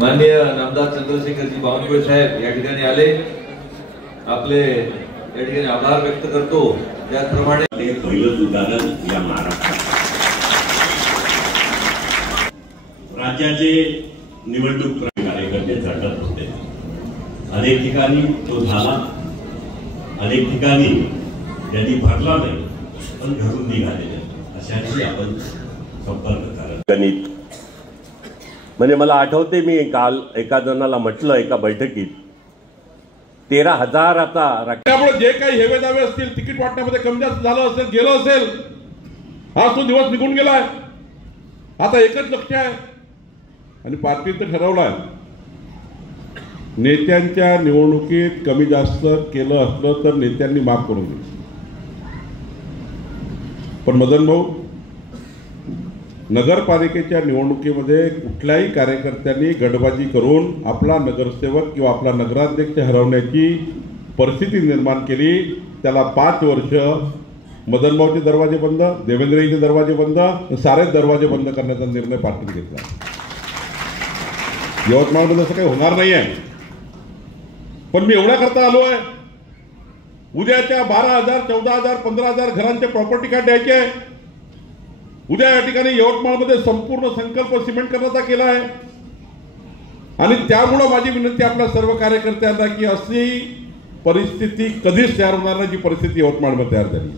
माननीय नामदार चंद्रशेखरजी बावनकुळे साहेब या ठिकाणी आले, आपले या ठिकाणी आभार व्यक्त करतो। त्याचप्रमाणे पहिलं उदाहरण या महाराष्ट्रात राज्याचे निवडणूक कार्यकर्ते झटत होते। अनेक ठिकाणी तो झाला, अनेक ठिकाणी त्यांनी भरला नाही, पण घरून निघालेले अशांशी आपण संपर्क करा। गणित म्हणजे मला आठवते, मी काल एका जणाला म्हटलं एका बैठकीत 13,000 आता त्यामुळे जे काही हेवे दावे असतील, तिकीट वाटण्यामध्ये कमी जास्त झालं असेल, गेलं असेल, हा तो दिवस निघून गेलाय। आता एकच लक्ष आहे आणि पार्टीनं ठरवलंय, नेत्यांच्या निवडणुकीत कमी जास्त केलं असलं तर नेत्यांनी माफ करून दे। पण मदन भाऊ, नगरपालिकेच्या निवडणुकीमध्ये कुठल्याही कार्यकर्त्यांनी गटबाजी करून आपला नगरसेवक किंवा आपला नगराध्यक्ष हरवण्याची परिस्थिती निर्माण केली, त्याला 5 वर्ष मदन भाऊचे दरवाजे बंद, देवेंद्रजीचे दरवाजे बंद, सारेच दरवाजे बंद करण्याचा निर्णय पार्टीने घेतला। यवतमाळमध्ये असं काही होणार नाही आहे, पण मी एवढ्या करता आलो आहे, उद्याच्या 12,000, 14,000, 15,000 घरांचे प्रॉपर्टी कार्ड द्यायचे। उद्या या ठिकाणी यवतमाळमध्ये संपूर्ण संकल्प सिमेंट करण्याचा केला आहे आणि त्यामुळे माझी विनंती आपल्या सर्व कार्यकर्त्यांना की अशी परिस्थिती कधीच तयार होणार नाही जी परिस्थिती यवतमाळमध्ये तयार झाली।